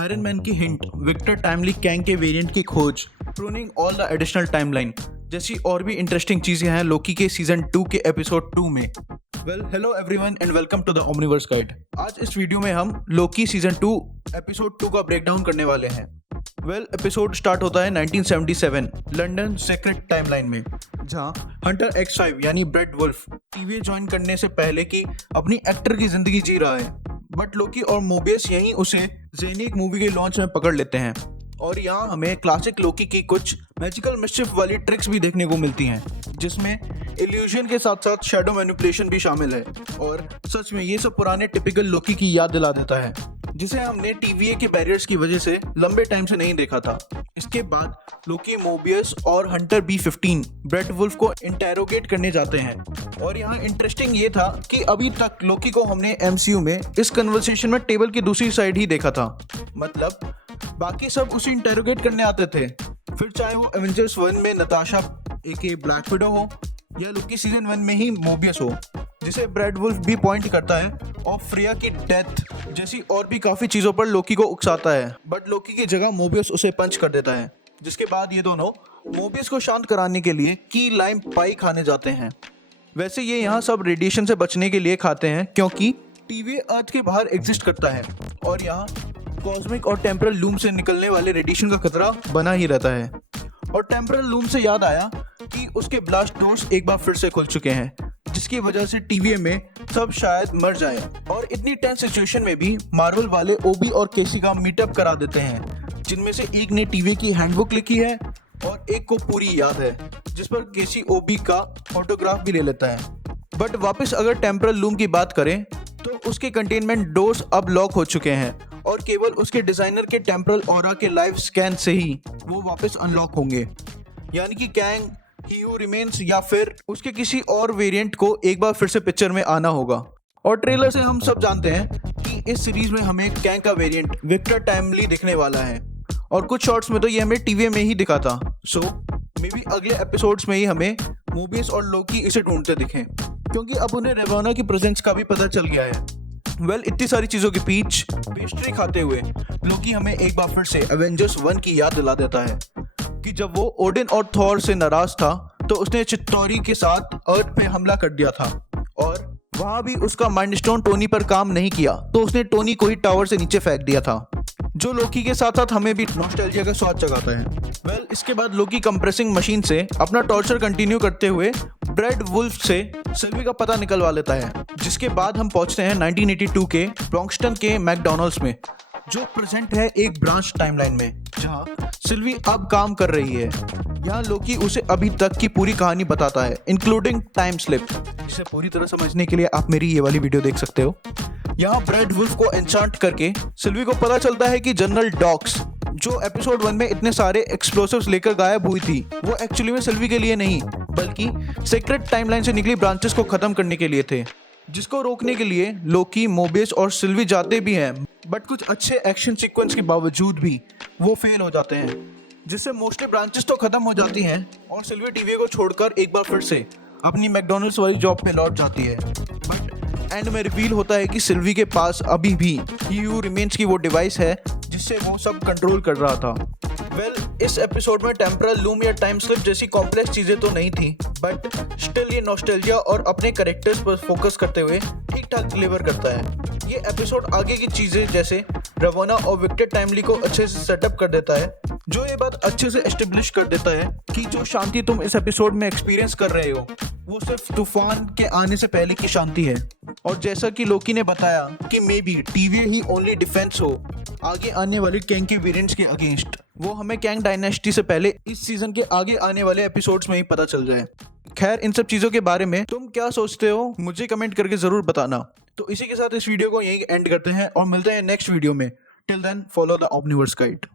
Iron man की hint, Victor timely Kang के variant की खोज, pruning all the additional timeline जैसी और भी इंटरेस्टिंग चीजें हैं लोकी के सीजन 2 के एपिसोड 2 में। Hello everyone and welcome to the Omniverse guide. आज इस वीडियो में हम लोकी सीजन 2 एपिसोड 2 का ब्रेकडाउन करने वाले हैं। एपिसोड स्टार्ट होता है 1977 लंदन सीक्रेट टाइमलाइन में, जहां हंटर X5 यानी ब्रेड वुल्फ टीवी ज्वाइन करने से पहले की अपनी एक्टर की जिंदगी जी रहा है, बट लोकी और मोबियस यहीं उसे जेनिक मूवी के लॉन्च में पकड़ लेते हैं। और यहाँ हमें क्लासिक लोकी की कुछ मैजिकल मिस्चिफ वाली ट्रिक्स भी देखने को मिलती हैं, जिसमें इल्यूजन के साथ साथ शैडो मैनिपुलेशन भी शामिल है। और सच में ये सब पुराने टिपिकल लोकी की याद दिला देता है, जिसे हमने टीवीए के बैरियर्स की वजह से लंबे टाइम से नहीं देखा था। इसके बाद लोकी मोबियस और हंटर B-15 ब्रेड वुल्फ को इंटेरोगेट करने जाते हैं। और यहाँ इंटरेस्टिंग ये था कि अभी तक लोकी को हमने MCU में इस कन्वर्सेशन में टेबल की दूसरी साइड ही देखा था, मतलब बाकी सब उसे इंटेरोगेट करने आते थे। फिर चाहे वो एवेंजर्स 1 में नताशा एके ब्लैक विडो हो या लोकी सीजन 1 में ही मोबियस हो, जिसे ब्रेड वुल्फ भी पॉइंट करता है, और फ्रिया की डेथ जैसी और भी काफी चीजों पर लोकी को उकसाता है, बट लोकी की जगह मोबियस उसे पंच कर देता है। जिसके बाद ये दोनों मोबियस को शांत कराने के लिए की लाइम पाई खाने जाते हैं। वैसे ये यहाँ सब रेडिएशन से बचने के लिए खाते हैं, क्योंकि टीवी अर्थ के बाहर एग्जिस्ट करता है और यहाँ कॉस्मिक और टेम्परल लूम से निकलने वाले रेडिएशन का खतरा बना ही रहता है। और टेम्परल लूम से याद आया कि उसके ब्लास्ट डोर्स एक बार फिर से खुल चुके हैं, जिसकी वजह से टीवी में सब शायद मर जाए। और इतनी टेंस सिचुएशन में भी मार्वल वाले ओबी और केसी का मीटअप करा देते हैं, जिनमें से एक ने टीवी की हैंडबुक लिखी है और एक को पूरी याद है, जिस पर केसी ओबी का फोटोग्राफ भी ले लेता है। बट वापस अगर टेम्परल लूम की बात करें तो उसके कंटेनमेंट डोर्स अब लॉक हो चुके हैं और केवल उसके डिजाइनर के टेम्परल ऑरा के लाइव स्कैन से ही वो वापस अनलॉक होंगे। यानी कि कैंग, ही हू रिमेन्स या फिर उसके किसी और वेरिएंट को एक बार फिर से पिक्चर में आना होगा। और ट्रेलर से हम सब जानते हैं कि इस सीरीज में हमें कैंग का वेरिएंट विक्टर टाइमली दिखने वाला है, और कुछ शॉट्स में तो ये हमें टीवी में ही दिखा था। सो मे बी अगले एपिसोड्स में ही हमें मोबियस और लोकी इसे ढूंढते दिखें, क्योंकि अब उन्हें रेवाना की प्रेजेंस का भी पता चल गया है। इतनी सारी चीजों के बीच पेस्ट्री खाते हुए लोकी हमें एक बार फिर से एवेंजर्स 1 की याद दिला देता है कि जब वो ओडिन और थॉर से नाराज था तो उसने चित्तौरी के साथ अर्थ पे हमला कर दिया था, और वहां भी उसका माइंड स्टोन टोनी पर काम नहीं किया तो उसने टोनी को ही टावर से नीचे फेंक दिया था, जो लोकी के साथ साथ हमें भी नॉस्टैल्जिया का स्वाद जगाता है। इसके बाद लोकी कंप्रेसिंग मशीन से अपना टॉर्चर कंटिन्यू करते हुए ब्रेड वुल्फ से सिल्वी का पता निकलवा लेता है, जिसके बाद हम पहुंचते हैं 1982 के ब्रॉन्क्सटन के मैकडोनल्ड्स में, जो प्रेजेंट है एक ब्रांच टाइमलाइन में, जहां सिल्वी अब काम कर रही है। यहाँ लोकी उसे अभी तक की पूरी कहानी बताता है, इंक्लूडिंग टाइम स्लिप। इसे पूरी तरह समझने के लिए आप मेरी ये वाली वीडियो देख सकते हो। यहाँ ब्रेड वुल्फ को एन्चांट करके सिल्वी को पता चलता है कि जनरल डॉक्स, जो एपिसोड 1 में इतने सारे एक्सप्लोसिव्स लेकर गायब हुई थी, वो एक्चुअली में सिल्वी के लिए नहीं बल्कि सीक्रेट टाइमलाइन से निकली ब्रांचेस को खत्म करने के लिए थे, जिसको रोकने के लिए लोकी, मोबियस और सिल्वी जाते भी हैं, बट कुछ अच्छे एक्शन सीक्वेंस के बावजूद भी वो फेल हो जाते हैं, जिससे मोस्टली ब्रांचेस तो खत्म हो जाती हैं और सिल्वी टीवी को छोड़कर एक बार फिर से अपनी मैकडोनल्ड्स वाली जॉब पे लौट जाती है। बट एंड में रिवील होता है कि सिल्वी के पास अभी भी ही हू रिमेन्स की वो डिवाइस है जिससे वो सब कंट्रोल कर रहा था। इस एपिसोड में टेम्परल लूम या टाइम स्लिप जैसी कॉम्प्लेक्स चीजें तो नहीं थी, बट स्टिल ये नॉस्टैल्जिया और अपने कैरेक्टर्स पर फोकस करते हुए ठीक ठाक डिलीवर करता है। ये एपिसोड आगे की चीजें जैसे रेवाना और विक्टर टाइमली को अच्छे से सेटअप कर देता है, जो ये बात अच्छे से एस्टेब्लिश कर देता है कि जो शांति तुम इस एपिसोड में एक्सपीरियंस कर रहे हो वो सिर्फ तूफान के आने से पहले की शांति है। और जैसा कि लोकी ने बताया कि may be TV he only defence हो आगे आने वाली कैंग के वेरिएंट्स के अगेंस्ट, वो हमें कैंग डायनेस्टी से पहले इस सीजन के आगे आने वाले एपिसोड्स में ही पता चल जाए। खैर, इन सब चीजों के बारे में तुम क्या सोचते हो मुझे कमेंट करके जरूर बताना। तो इसी के साथ इस वीडियो को यहीं एंड करते हैं और मिलते हैं नेक्स्ट वीडियो में। Till then follow the Omniverse guide.